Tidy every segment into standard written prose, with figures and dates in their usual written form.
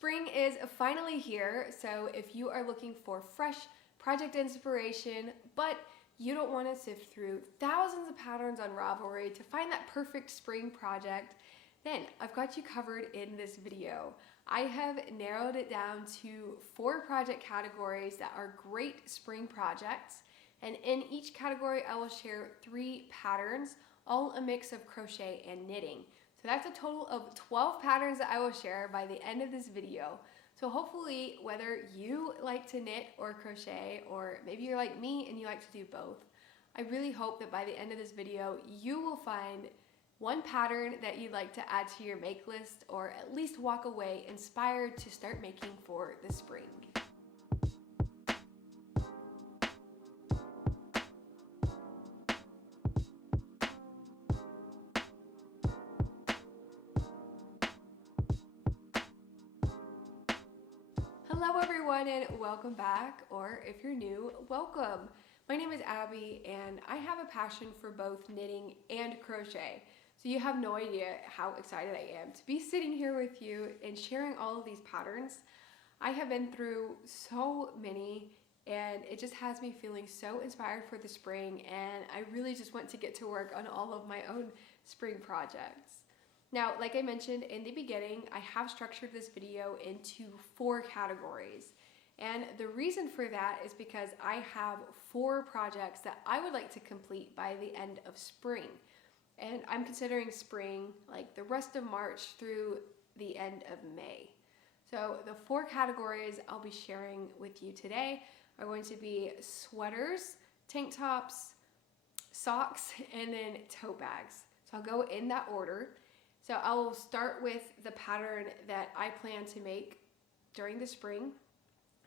Spring is finally here, so if you are looking for fresh project inspiration, but you don't want to sift through thousands of patterns on Ravelry to find that perfect spring project, then I've got you covered in this video. I have narrowed it down to 4 project categories that are great spring projects, and in each category I will share 3 patterns, all a mix of crochet and knitting. So that's a total of 12 patterns that I will share by the end of this video. So hopefully, whether you like to knit or crochet, or maybe you're like me and you like to do both, I really hope that by the end of this video, you will find one pattern that you'd like to add to your make list, or at least walk away inspired to start making for the spring. Hello everyone and welcome back, or if you're new, welcome. My name is Abby and I have a passion for both knitting and crochet. So you have no idea how excited I am to be sitting here with you and sharing all of these patterns. I have been through so many and it just has me feeling so inspired for the spring, and I really just want to get to work on all of my own spring projects. Now, like I mentioned in the beginning, I have structured this video into 4 categories. And the reason for that is because I have 4 projects that I would like to complete by the end of spring. And I'm considering spring like the rest of March through the end of May. So the 4 categories I'll be sharing with you today are going to be sweaters, tank tops, socks, and then tote bags. So I'll go in that order. So I will start with the pattern that I plan to make during the spring,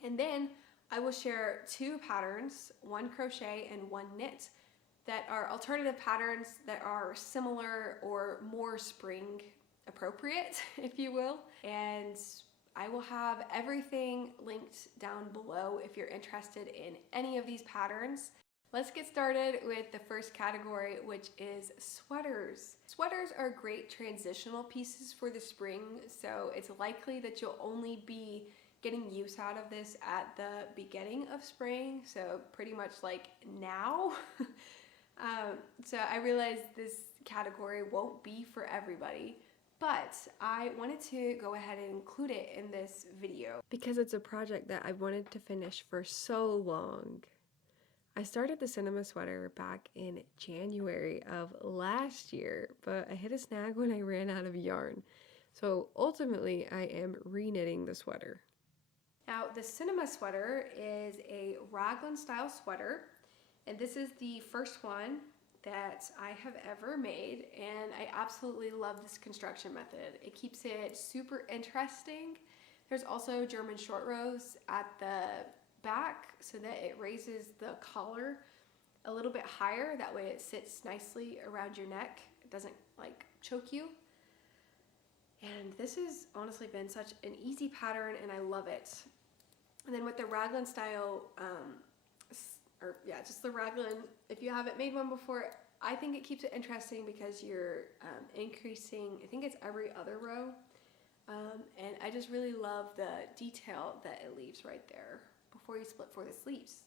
and then I will share 2 patterns, one crochet and one knit, that are alternative patterns that are similar or more spring appropriate, if you will. And I will have everything linked down below if you're interested in any of these patterns. Let's get started with the first category, which is sweaters. Sweaters are great transitional pieces for the spring, so it's likely that you'll only be getting use out of this at the beginning of spring, so pretty much like now. So I realize this category won't be for everybody, but I wanted to go ahead and include it in this video because it's a project that I've wanted to finish for so long. I started the cinema sweater back in January of last year, but I hit a snag when I ran out of yarn. So ultimately, I am re-knitting the sweater. Now, the cinema sweater is a Raglan style sweater, and this is the first one that I have ever made, and I absolutely love this construction method. It keeps it super interesting. There's also German short rows at the back so that it raises the collar a little bit higher. That way it sits nicely around your neck. It doesn't like choke you. And this has honestly been such an easy pattern and I love it. And then with the Raglan style, just the Raglan, if you haven't made one before, I think it keeps it interesting because you're increasing, I think it's every other row. And I just really love the detail that it leaves right there before you split for the sleeves.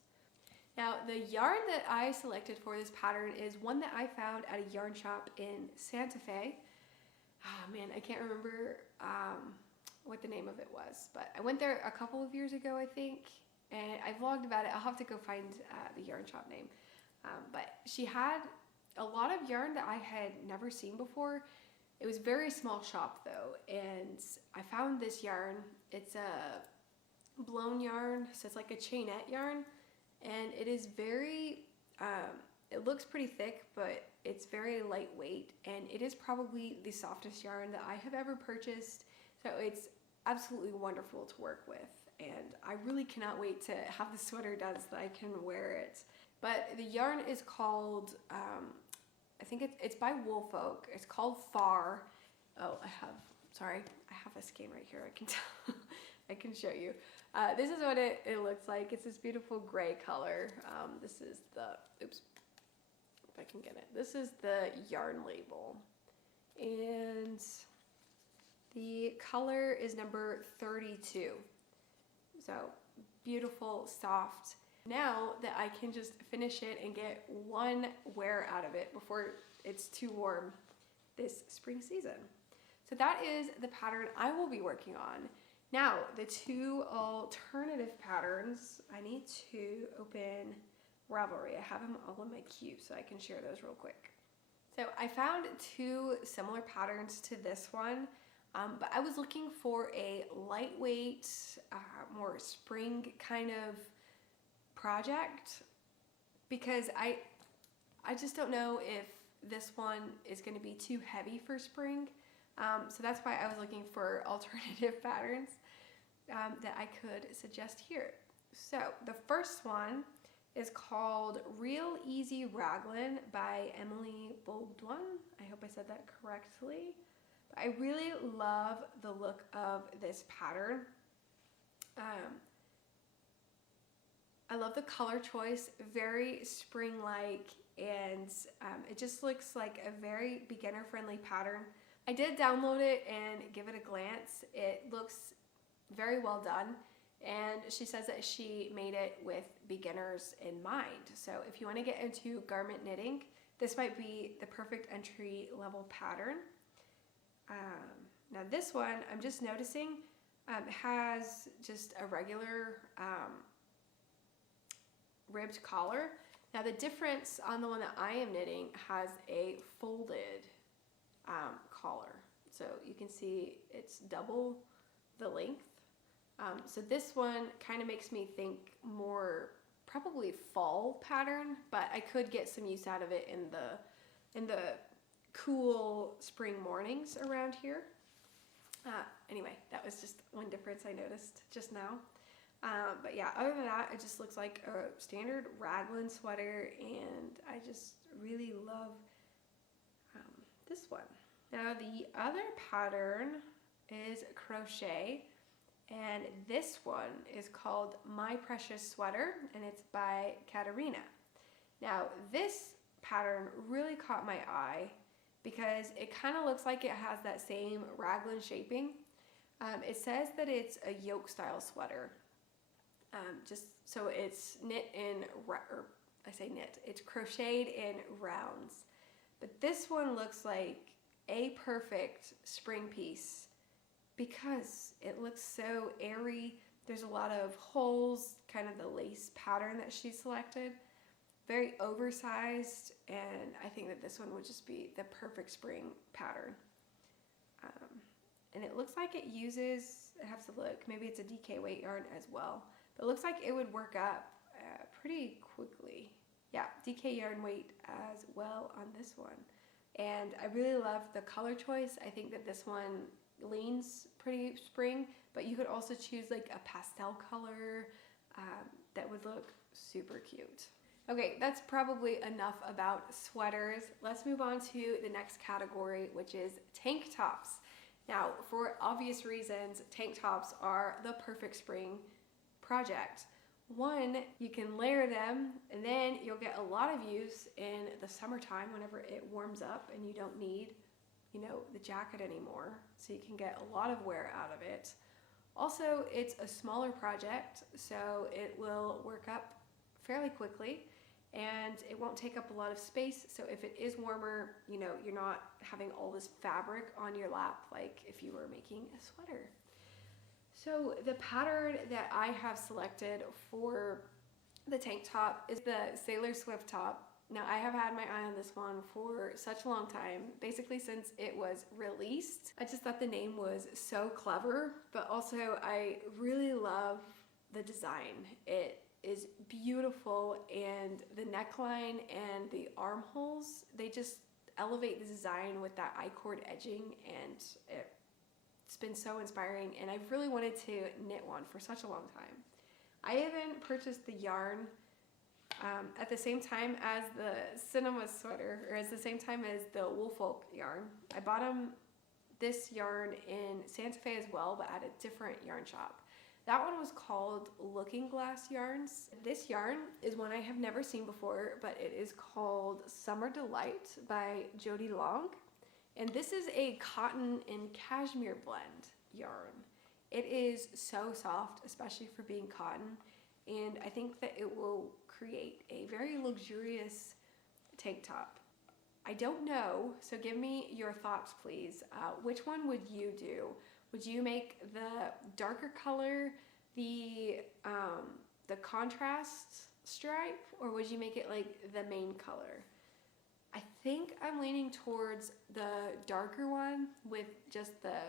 Now, the yarn that I selected for this pattern is one that I found at a yarn shop in Santa Fe. Oh man, I can't remember what the name of it was, but I went there a couple of years ago, I think, and I vlogged about it. I'll have to go find the yarn shop name. But she had a lot of yarn that I had never seen before. It was a very small shop though, and I found this yarn. It's a blown yarn, so it's like a chainette yarn, and it is very it looks pretty thick, but it's very lightweight, and it is probably the softest yarn that I have ever purchased, so it's absolutely wonderful to work with, and I really cannot wait to have the sweater done so that I can wear it. But the yarn is called I think it's by Woolfolk. It's called Far. Oh, I have a skein right here. I can tell. I can show you. This is what it looks like. It's this beautiful gray color. This is the, oops, if I can get it. This is the yarn label. And The color is number 32. So beautiful, soft. Now that I can just finish it and get one wear out of it before it's too warm this spring season. So that is the pattern I will be working on. Now, the two alternative patterns, I need to open Ravelry. I have them all in my queue so I can share those real quick. So I found two similar patterns to this one, but I was looking for a lightweight, more spring kind of project because I just don't know if this one is going to be too heavy for spring. So that's why I was looking for alternative patterns that I could suggest here. So the first one is called Real Easy Raglan by Emily Bolduan. I hope I said that correctly. But I really love the look of this pattern. I love the color choice, very spring-like, and it just looks like a very beginner-friendly pattern. I did download it and give it a glance. It looks very well done, and she says that she made it with beginners in mind. So if you want to get into garment knitting, this might be the perfect entry-level pattern. Now this one, I'm just noticing, has just a regular ribbed collar. Now the difference on the one that I am knitting has a folded collar. So you can see it's double the length. So this one kind of makes me think more probably fall pattern, but I could get some use out of it in the cool spring mornings around here. Anyway, that was just one difference I noticed just now. But yeah, other than that, it just looks like a standard Raglan sweater, and I just really love this one. Now the other pattern is crochet, and this one is called My Precious Sweater, and it's by Katerina. Now this pattern really caught my eye because it kind of looks like it has that same Raglan shaping. It says that it's a yoke style sweater. Just so it's knit in, or I say knit, it's crocheted in rounds. But this one looks like a perfect spring piece because it looks so airy. There's a lot of holes, kind of the lace pattern that she selected. Very oversized, and I think that this one would just be the perfect spring pattern. And it looks like it uses, I have to look, maybe it's a DK weight yarn as well. But it looks like it would work up pretty quickly. Yeah, DK yarn weight as well on this one. And I really love the color choice. I think that this one leans pretty spring, but you could also choose like a pastel color that would look super cute. Okay, that's probably enough about sweaters. Let's move on to the next category, which is tank tops. Now, for obvious reasons, tank tops are the perfect spring project. One, you can layer them, and then you'll get a lot of use in the summertime whenever it warms up and you don't need, you know, the jacket anymore. So you can get a lot of wear out of it. Also, it's a smaller project, so it will work up fairly quickly, and it won't take up a lot of space. So if it is warmer, you know, you're not having all this fabric on your lap like if you were making a sweater. So the pattern that I have selected for the tank top is the Sailor Swift top. Now I have had my eye on this one for such a long time, basically since it was released. I just thought the name was so clever, but also I really love the design. It is beautiful, and the neckline and the armholes, they just elevate the design with that I-cord edging, and it's been so inspiring, and I've really wanted to knit one for such a long time. I even purchased the yarn at the same time as the Cinema sweater, or at the same time as the Woolfolk yarn. I bought this yarn in Santa Fe as well, but at a different yarn shop. That one was called Looking Glass Yarns. This yarn is one I have never seen before, but it is called Summer Delight by Jody Long. And this is a cotton and cashmere blend yarn. It is so soft, especially for being cotton, and I think that it will create a very luxurious tank top. I don't know, so give me your thoughts, please. Which one would you do? Would you make the darker color the contrast stripe, or would you make it like the main color? I think I'm leaning towards the darker one with just the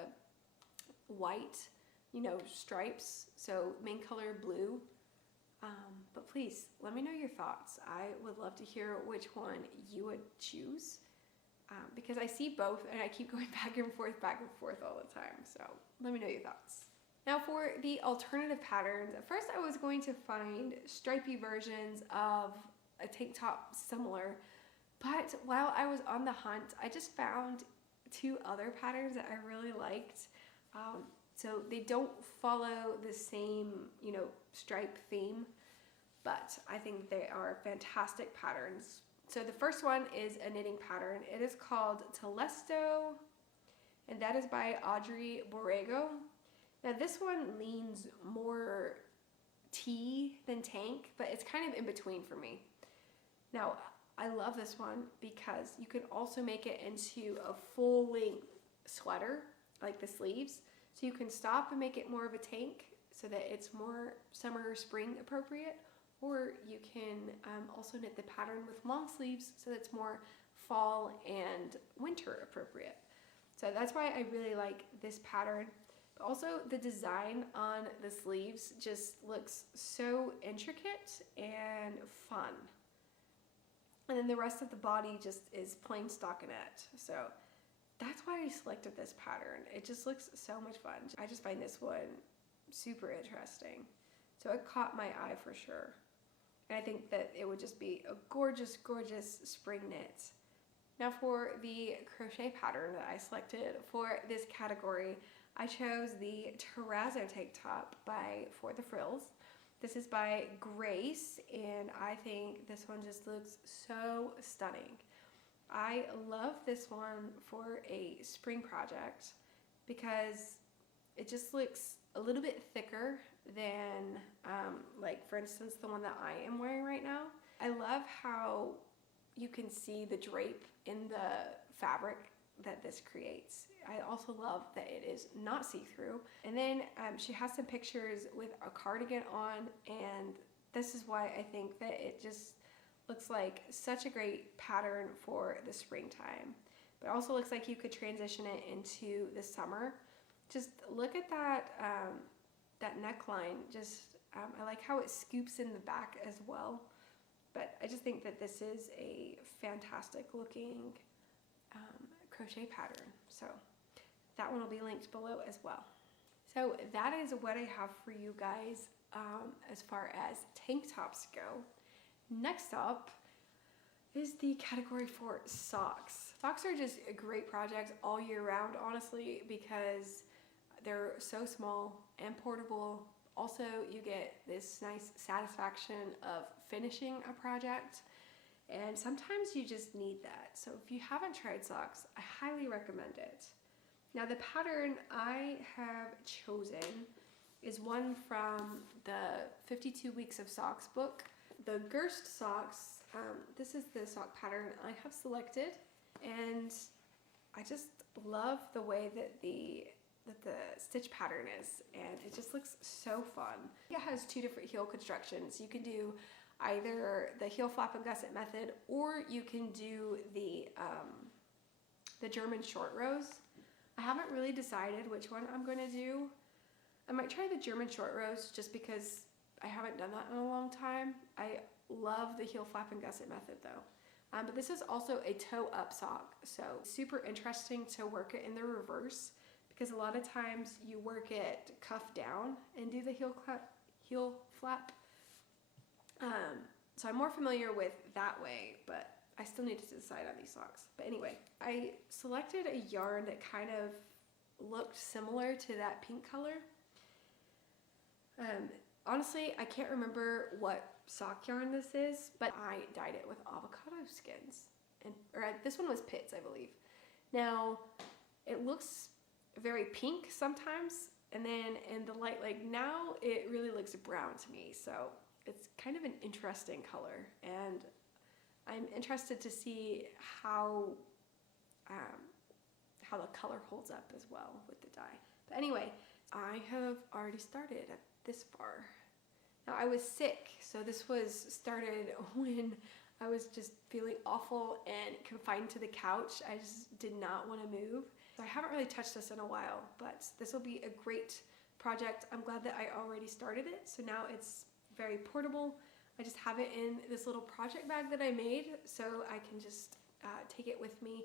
white, you know, stripes, so main color blue. But please let me know your thoughts. I would love to hear which one you would choose, because I see both and I keep going back and forth all the time. So let me know your thoughts. Now for the alternative patterns, at first I was going to find stripy versions of a tank top similar, but while I was on the hunt, I just found two other patterns that I really liked. So they don't follow the same, you know, stripe theme, but I think they are fantastic patterns. So the first one is a knitting pattern. It is called Telesto, and that is by Audrey Borrego. Now this one leans more tee than tank, but it's kind of in between for me. Now I love this one because you can also make it into a full length sweater, like the sleeves. So you can stop and make it more of a tank so that it's more summer or spring appropriate, or you can also knit the pattern with long sleeves so that it's more fall and winter appropriate. So that's why I really like this pattern. Also, the design on the sleeves just looks so intricate and fun. And then the rest of the body just is plain stockinette. So that's why I selected this pattern. It just looks so much fun. I just find this one super interesting. So it caught my eye for sure. And I think that it would just be a gorgeous, gorgeous spring knit. Now for the crochet pattern that I selected for this category, I chose the Terrazzo tank top for the Frills. This is by Grace, and I think this one just looks so stunning. I love this one for a spring project because it just looks a little bit thicker than, like for instance, the one that I am wearing right now. I love how you can see the drape in the fabric that this creates. I also love that it is not see-through. And then she has some pictures with a cardigan on, and this is why I think that it just looks like such a great pattern for the springtime. But it also looks like you could transition it into the summer. Just look at that, that neckline. I like how it scoops in the back as well. But I just think that this is a fantastic looking crochet pattern. So that one will be linked below as well. So that is what I have for you guys as far as tank tops go. Next up is the category for socks. Socks are just a great project all year round, honestly, because they're so small and portable. Also, you get this nice satisfaction of finishing a project, and sometimes you just need that. So if you haven't tried socks, I highly recommend it. Now the pattern I have chosen is one from the 52 Weeks of Socks book. The Gerste socks, this is the sock pattern I have selected, and I just love the way that the stitch pattern is, and it just looks so fun. It has two different heel constructions. You can do either the heel flap and gusset method, or you can do the German short rows. I haven't really decided which one I'm going to do. I might try the German short rows just because I haven't done that in a long time. I love the heel flap and gusset method though. But this is also a toe up sock, so super interesting to work it in the reverse, because a lot of times you work it cuff down and do the heel flap. So I'm more familiar with that way, but I still need to decide on these socks. But anyway, I selected a yarn that kind of looked similar to that pink color. Honestly, I can't remember what sock yarn this is, but I dyed it with avocado skins. This one was Pits, I believe. Now, it looks very pink sometimes, and then in the light, like now, it really looks brown to me. So it's kind of an interesting color, and I'm interested to see how the color holds up as well with the dye. But anyway, I have already started at this far. Now, I was sick, so this was started when I was just feeling awful and confined to the couch. I just did not want to move. So I haven't really touched this in a while, but this will be a great project. I'm glad that I already started it. So now it's very portable. I just have it in this little project bag that I made, so I can just take it with me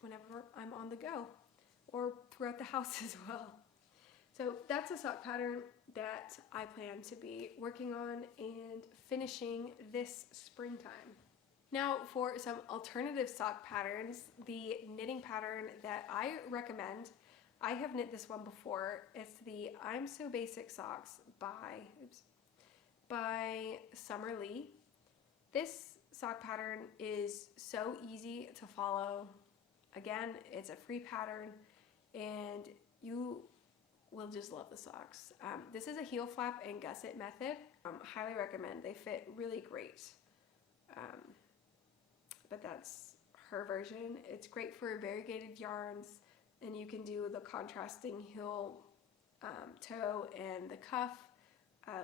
whenever I'm on the go, or throughout the house as well. So that's a sock pattern that I plan to be working on and finishing this springtime. Now for some alternative sock patterns, the knitting pattern that I recommend, I have knit this one before. It's the I'm So Basic Socks by Summer Lee. This sock pattern is so easy to follow. Again, it's a free pattern and you will just love the socks. This is a heel flap and gusset method. Highly recommend. They fit really great. But that's her version. It's great for variegated yarns, and you can do the contrasting heel toe and the cuff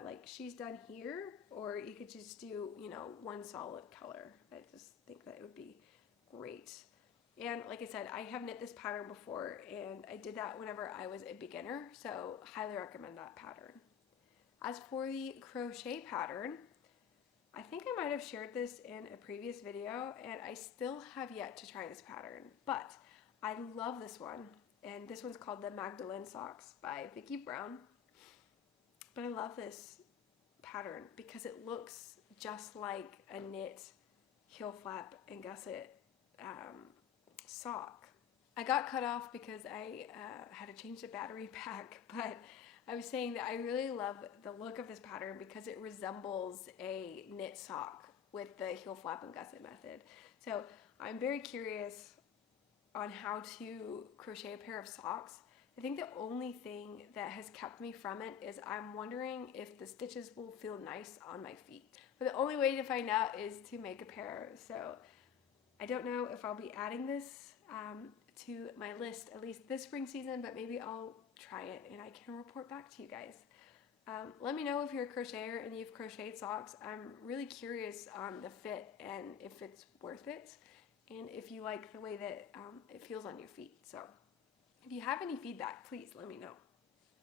like she's done here, or you could just do, you know, one solid color. I just think that it would be great. And like I said, I have knit this pattern before, and I did that whenever I was a beginner, so highly recommend that pattern. As for the crochet pattern, I think I might have shared this in a previous video, and I still have yet to try this pattern, but I love this one, and this one's called the Magdalene Socks by Vicki Brown. But I love this pattern because it looks just like a knit heel flap and gusset sock. I got cut off because I had to change the battery pack, but I was saying that I really love the look of this pattern because it resembles a knit sock with the heel flap and gusset method. So I'm very curious on how to crochet a pair of socks. I think the only thing that has kept me from it is I'm wondering if the stitches will feel nice on my feet. But the only way to find out is to make a pair. So I don't know if I'll be adding this to my list, at least this spring season, but maybe I'll try it and I can report back to you guys. Let me know if you're a crocheter and you've crocheted socks. I'm really curious on the fit and if it's worth it, and if you like the way that it feels on your feet. So if you have any feedback, please let me know.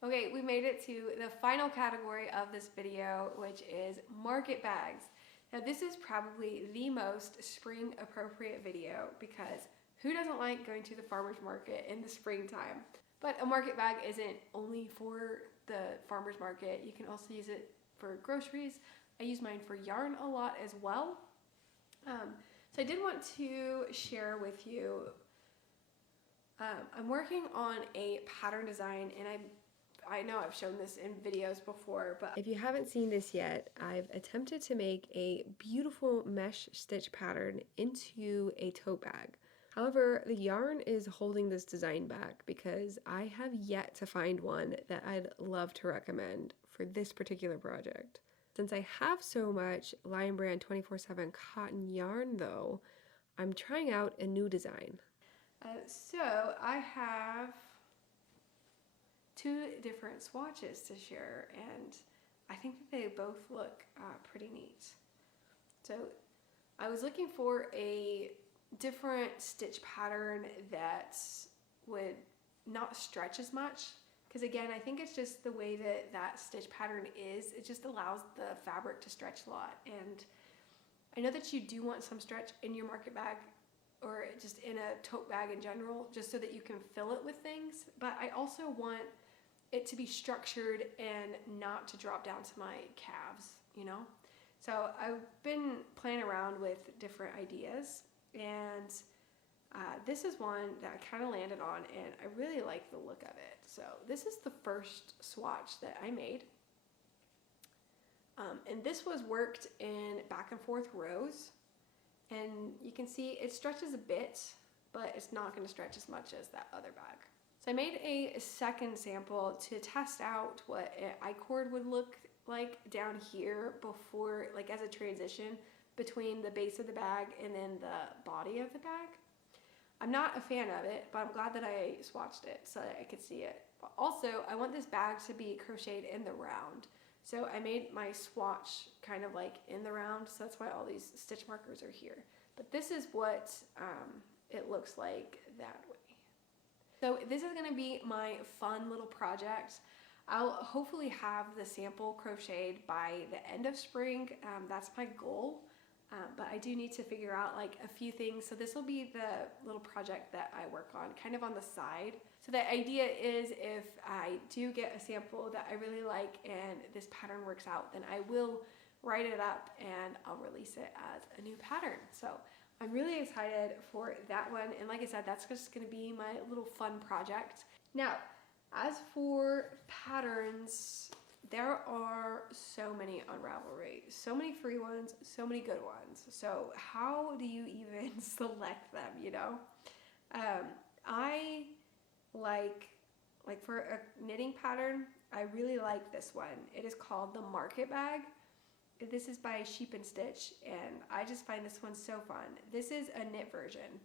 Okay, we made it to the final category of this video, which is market bags. Now this is probably the most spring appropriate video because who doesn't like going to the farmer's market in the springtime? But a market bag isn't only for the farmer's market. You can also use it for groceries. I use mine for yarn a lot as well. So I did want to share with you, I'm working on a pattern design, and I know I've shown this in videos before, but if you haven't seen this yet, I've attempted to make a beautiful mesh stitch pattern into a tote bag. However, the yarn is holding this design back because I have yet to find one that I'd love to recommend for this particular project. Since I have so much Lion Brand 24/7 cotton yarn though, I'm trying out a new design. So I have two different swatches to share, and I think that they both look pretty neat. So I was looking for a different stitch pattern that would not stretch as much, because again, I think it's just the way that that stitch pattern is, it just allows the fabric to stretch a lot. And I know that you do want some stretch in your market bag or just in a tote bag in general, just so that you can fill it with things, but I also want it to be structured and not to drop down to my calves, you know? So I've been playing around with different ideas, and this is one that I kind of landed on, and I really like the look of it. So this is the first swatch that I made, and this was worked in back and forth rows, and you can see it stretches a bit, but it's not going to stretch as much as that other bag. So I made a second sample to test out what an I-cord would look like down here before, like as a transition between the base of the bag and then the body of the bag. I'm not a fan of it, but I'm glad that I swatched it so that I could see it. But also, I want this bag to be crocheted in the round. So I made my swatch kind of like in the round, so that's why all these stitch markers are here. But this is what it looks like that way. So this is going to be my fun little project. I'll hopefully have the sample crocheted by the end of spring. That's my goal. But I do need to figure out like a few things. So this will be the little project that I work on kind of on the side. So the idea is if I do get a sample that I really like and this pattern works out, then I will write it up and I'll release it as a new pattern. So I'm really excited for that one. And like I said, that's just going to be my little fun project. Now, as for patterns, there are so many on Ravelry, so many free ones, so many good ones. So how do you even select them, you know? I like for a knitting pattern, I really like this one. It is called the Market Bag. This is by Sheep and Stitch, and I just find this one so fun. This is a knit version,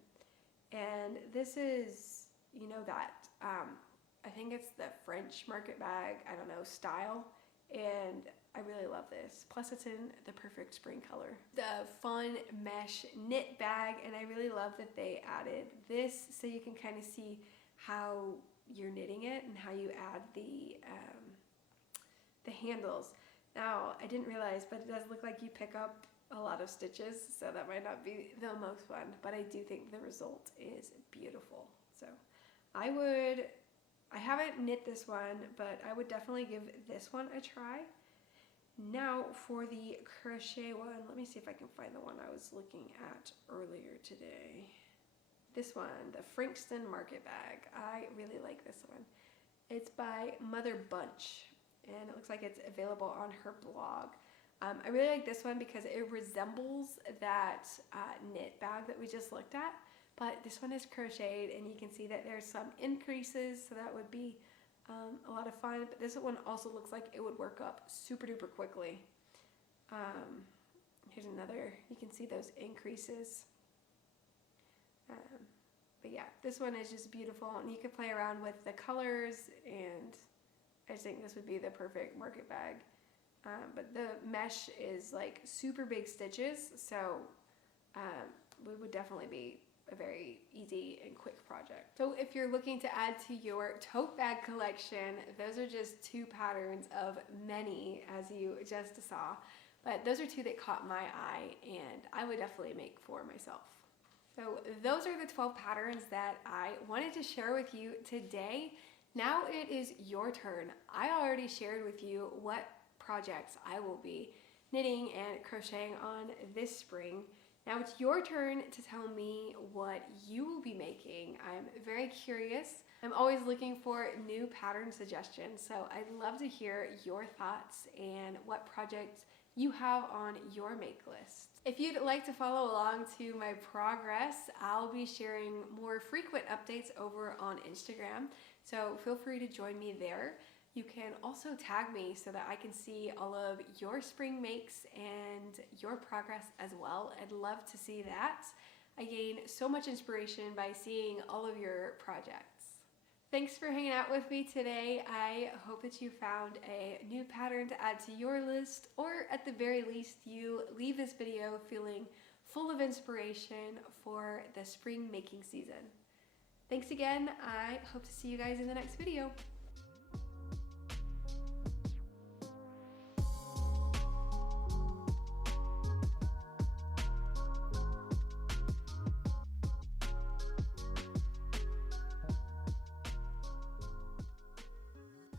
and this is, you know, that, I think it's the French market bag, I don't know, style, and I really love this. Plus it's in the perfect spring color. The fun mesh knit bag, and I really love that they added this so you can kind of see how you're knitting it and how you add the handles. Now, I didn't realize, but it does look like you pick up a lot of stitches, so that might not be the most fun, but I do think the result is beautiful. So I haven't knit this one, but I would definitely give this one a try. Now for the crochet one, let me see if I can find the one I was looking at earlier today. This one, the Frankston Market Bag. I really like this one. It's by Mother Bunch, and it looks like it's available on her blog. I really like this one because it resembles that knit bag that we just looked at, but this one is crocheted and you can see that there's some increases, so that would be a lot of fun. But this one also looks like it would work up super duper quickly. Here's another, you can see those increases. But yeah, this one is just beautiful, and you can play around with the colors, and I just think this would be the perfect market bag. But the mesh is like super big stitches, so it would definitely be a very easy and quick project. So if you're looking to add to your tote bag collection, those are just two patterns of many, as you just saw. But those are two that caught my eye, and I would definitely make for myself. So those are the 12 patterns that I wanted to share with you today. Now it is your turn. I already shared with you what projects I will be knitting and crocheting on this spring. Now it's your turn to tell me what you will be making. I'm very curious. I'm always looking for new pattern suggestions, so I'd love to hear your thoughts and what projects you have on your make list. If you'd like to follow along to my progress, I'll be sharing more frequent updates over on Instagram, so feel free to join me there. You can also tag me so that I can see all of your spring makes and your progress as well. I'd love to see that. I gain so much inspiration by seeing all of your projects. Thanks for hanging out with me today. I hope that you found a new pattern to add to your list, or at the very least you leave this video feeling full of inspiration for the spring making season. Thanks again. I hope to see you guys in the next video.